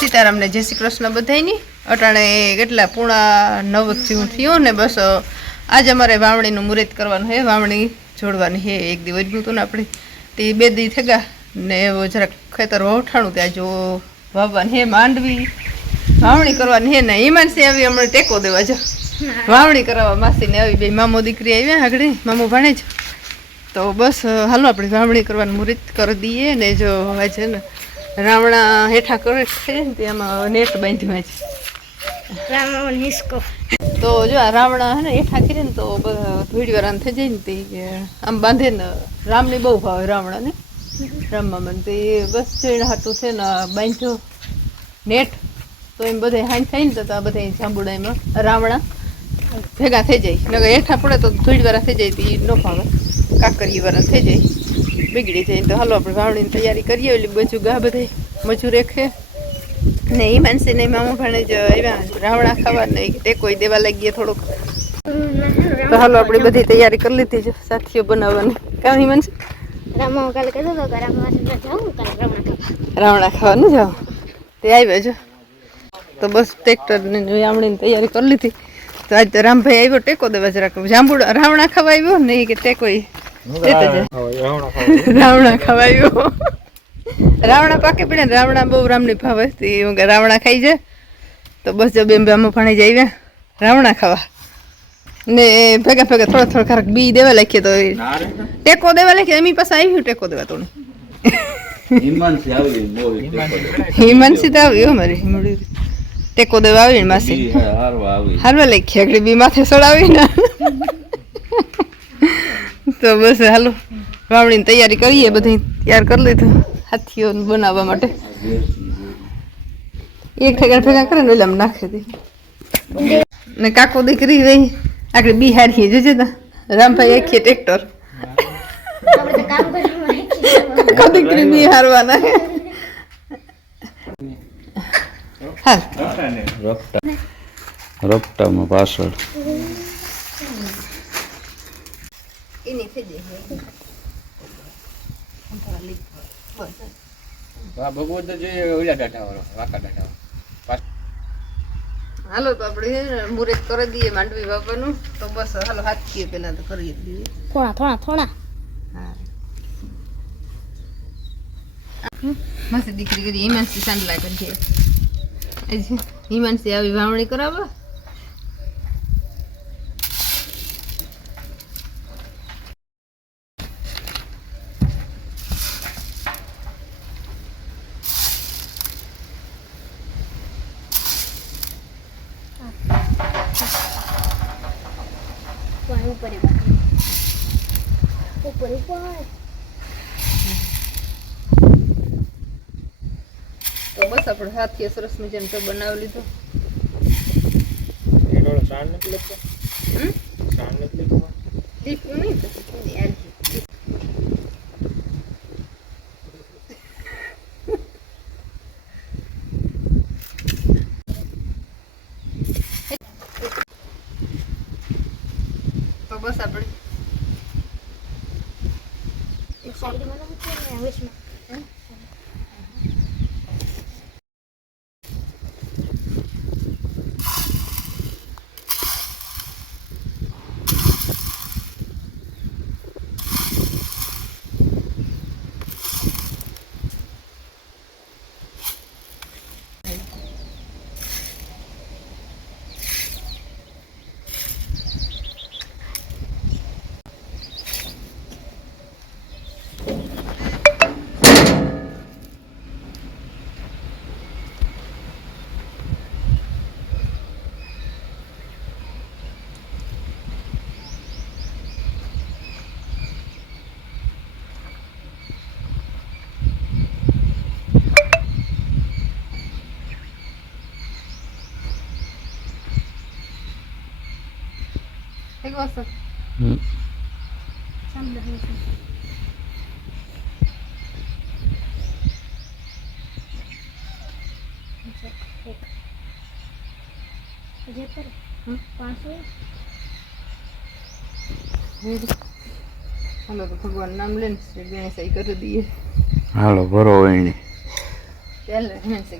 સીતારામને જય શ્રી કૃષ્ણ બધાયની અટાણે કેટલા 9:30 જેવું થયું ને બસ આજે અમારે વાવણીનું મુહૂર્ત કરવાનું છે વાવણી જોડવાની છે એક દી વધ્યું હતું ને આપણે તે 2 દી થયા ને એવો જરાક ખેતર વહઠાણું ત્યાં જો વાવવાની હે માંડવી વાવણી કરવાની હે ને હિમાંશી આવી હમણાં ટેકો દેવા જો વાવણી કરાવવા માસીને આવી બે મામો દીકરી આવ્યા આગળ મામો ભાણે જ તો બસ હાલો આપણે વાવણી કરવાનું મુહૂર્ત કરી દઈએ ને જો હવે છે ને રાવણા હેઠા કરે છે ને તેમાં નેટ બાંધ્યું છે રાવણા હિસકો તો જો આ રાવણા હે ને હેઠા કરે ને તો ધોળી વાળા થઈ જાય ને તે આમ બાંધે ને રામને બહુ ભાવે રાવણા ને રામમાં મને તે બસ જઈને હાટું છે ને બાંધ્યો નેટ તો એમ બધા હાઈ થાય ને તો આ બધા જાંબુડા એમાં રાવણા ભેગા થઈ જાય નકર હેઠા પડે તો ધોળી વાળા થઈ જાય તો એ ન ભાવે કાકરી વાળા થઈ જાય બગડી જાય તો હાલો આપણે વાવણીની તૈયારી કરીએ એટલે બધું ગા બધા મજૂર રેખે ને એ માનસી ને મામા ભાણે જ આવ્યા રાવણા ખાવા નહીં ટેકોઈ દેવા લાગીએ થોડુંક તો હાલો આપણે બધી તૈયારી કરી લીધી છે સાથીઓ બનાવવાની કામ હિમાંશી રાવણા ખાવાનું જાઓ તે આવ્યા જો તો બસ ટ્રેક્ટરની વાવણીની તૈયારી કરી લીધી તો આજ તો રામભાઈ આવ્યો ટેકો દેવા જરાક જાંબુડા રાવણા ખાવા આવ્યો નહીં કે ટેકોઈ રાવણા ખવાયો રાવણા પાકે પડે ને રાવણા બહુ રામની ભાવે રાવણા ખાઈ જાય તો બસ જો બેન આમાં ભણી જાય રાવણા ખાવા ને ભેગા ભેગા થોડા ખરાક બી દેવા લાગીએ તો ટેકો દેવા લાગીએ એમની પાસે આવ્યું ટેકો દેવા તો હિમાંશી તો આવ્યું અમારી ટેકો દેવા આવી ને માસી હાલવા લાગી આગળ બી માથે સડાવી ને તો બસ હાલો વાવણીની તૈયારી કરીએ બધી તૈયાર કરી લીધું હાથીઓ બનાવવા માટે એક ઠેકા ભેગા કરે ને એટલે નાખી દે ને કાકો દીકરી રહી આગળ બિહારી જજે તા રામભાઈ આખીએ ટ્રેક્ટર કાકો દીકરી બિહારવાના હાલ રફટામાં પાછળ હાલો તો આપણે મુહૂર્ત કરી દઈએ માંડવી વાવવાનું તો બસ હાલો હાથીએ પેલા તો કરી દઈએ થોડા હા મસ્ત દીકરી કરી હિમાંશી સાંડલા કરીએ હિમાંશી આવી વાવણી કરાવવા તો બસ આપણે હાથીએ સરસ મજાનો તો બનાવી લીધો તો બસ આપણે એક સાઈડ બનાવું છે ને એક વસ્તુ સાંભળો જે પર 500 હાલો તો ભગવાન નામ લઈને ગણેશ કરી દઈએ હાલો ભરો એની ચાલે ગણેશ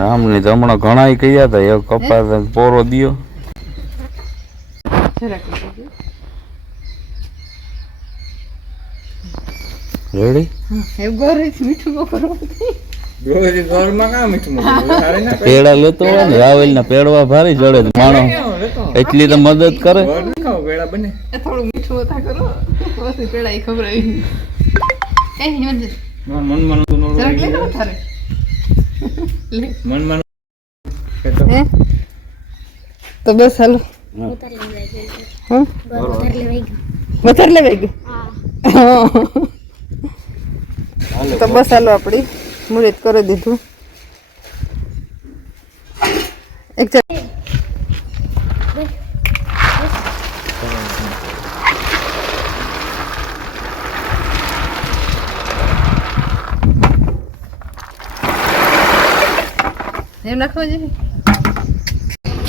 આમની તો હમણાં ઘણા કયા હતા એક કપાસ પોરો દિયો રેડી પેડા લેતો હોય ને રાવેલ ના પેડવા ભારી જડે માણસ એટલી તો મદદ કરે થોડું મીઠું ઓછા કરો પછી પેડા ખબર તો બસ હાલો વધારે લેવાઈ ગયું તો બસ હાલો આપડી મુહૂર્ત કરી દીધું એમ નાખવા જોઈએ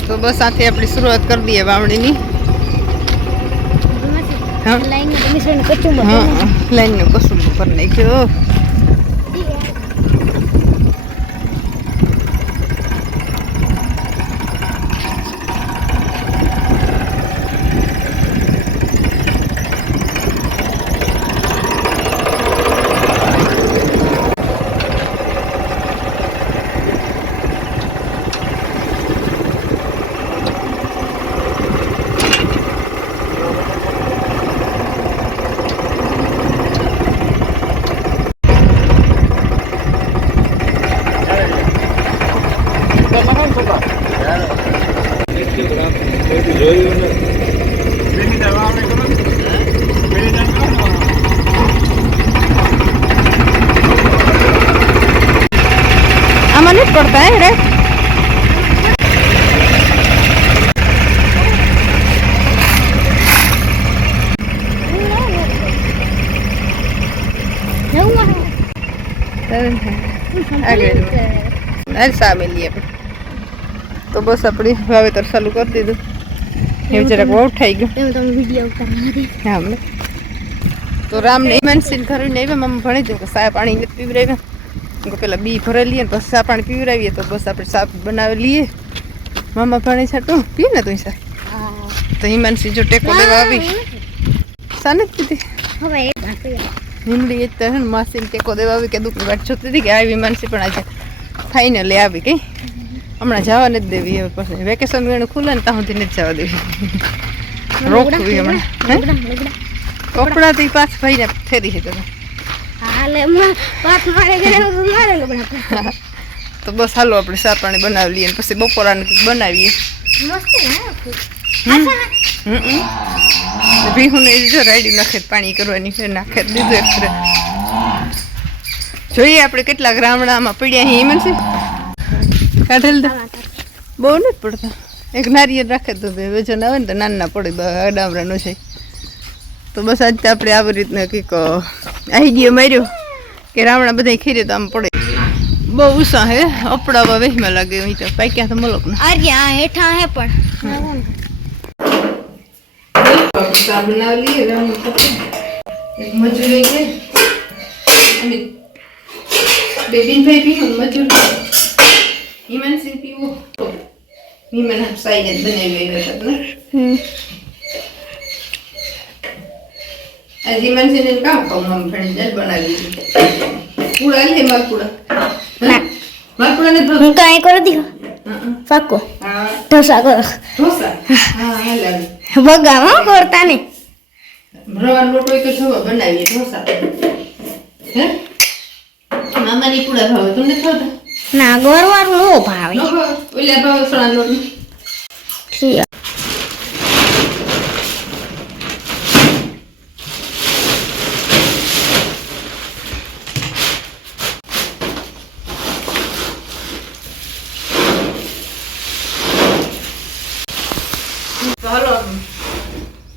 તો બસ આથી આપણી શરૂઆત કરી દઈએ વાવણીની લાઈનનું કસુંબો કરી નાખ્યો આમાં નથી પડતા હે રે સામેલી આપણે તો બસ આપણી વાવેતર ચાલુ કરી દીધું એવું જરાક બહુ થઈ ગયું તો રામ ને માનસીને ઘરે ને આવ્યા મમ્મી ભણી દઉં કે સા પાણી નથી પીવરાવ્યા પેલા બી ભરાઈ લઈએ ને પછી સા પાણી પીવરાવીએ તો બસ આપણે સા બનાવી લઈએ મામા ભણી છે તું પી ને તું સા તો હિમાંશી જો ટેકો લેવા આવી સા નથી પીધી હિમડી તો હે ને માસીને ટેકો દેવા આવી કે દુઃખ વાટ જોતી હતી કે આવી હિમાંશી પણ આજે ફાઇનલી આવી કઈ હમણાં જવા નથી દેવી હવે પછી વેકેશન વેણું ખુલે ને ત્યાં સુધી નથી જવા દેવી રોકવી હમણાં કપડાથી પાછ ભાઈને ફેરી છે તમે તો બસ હાલો આપણે સા પાણી બનાવી લઈએ પછી બપોરાને કંઈક બનાવીએ ભીહું ને જો રાયડી નાખે પાણી કરવાની નાખે દીધું એક જોઈએ આપણે કેટલા ગ્રામડામાં પડ્યા અહીં એમ છે કાઢેલ બહુ નથી પડતા એક નારિયેળ રાખે તો વજન આવે ને તો નાના પડે ડામરાનો છે તો બસ આજ આપણે આવી રીતના કંઈક આઈડિયો માર્યો કે રાવણા બધા ખીરે તો આમ પડે બહુ ઉષા હે અપડાવા વેહમાં લાગે અહીં તો પાક્યા તો મલોક ના હેઠા હે પણ સા બનાવી લઈએ રાવણ એક મજૂરી છે અને બેબીનભાઈ પીવું મજૂરી હિમાંશી પીવું હિમન સાઈને બનાવી ગઈ આ હિમાંશીને કામ કહું મમ્મી ભણી જ બનાવી દીધી પૂડા લે માલપુડા ને હું કાંઈ કરી દીધો પાકો ઢોસા કરો ઢોસા હા લાગે બગામાં કરતા ને રવાનો લોટ હોય તો જો બનાવીએ ઢોસા હે મામાની પૂડા ભાવે તમને ખાતા ના ગોરવાળું નો ભાવે ઓલા ભાવે સણા લોટ ઠીક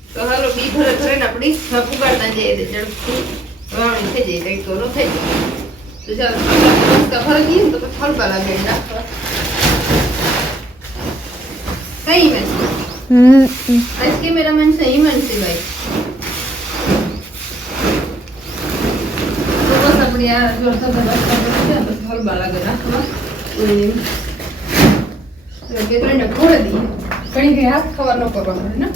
તો હાલો બી ભરે ભરે ને આપણી પુગાડતા જઈએ ઝડપથી વાવણી થઈ જાય કઈ તો થઈ જાય તો ચાલો ભરી દઈએ ને તો પછી હલકા લાગે નાખવા કઈ મેં आज कैमरामैन से ईमान से भाई तो बस अपनी यार जो था बस बस हल बाला के रखवा ये बेतरे ने खोल दी कणी के हाथ खबर न करवा है ना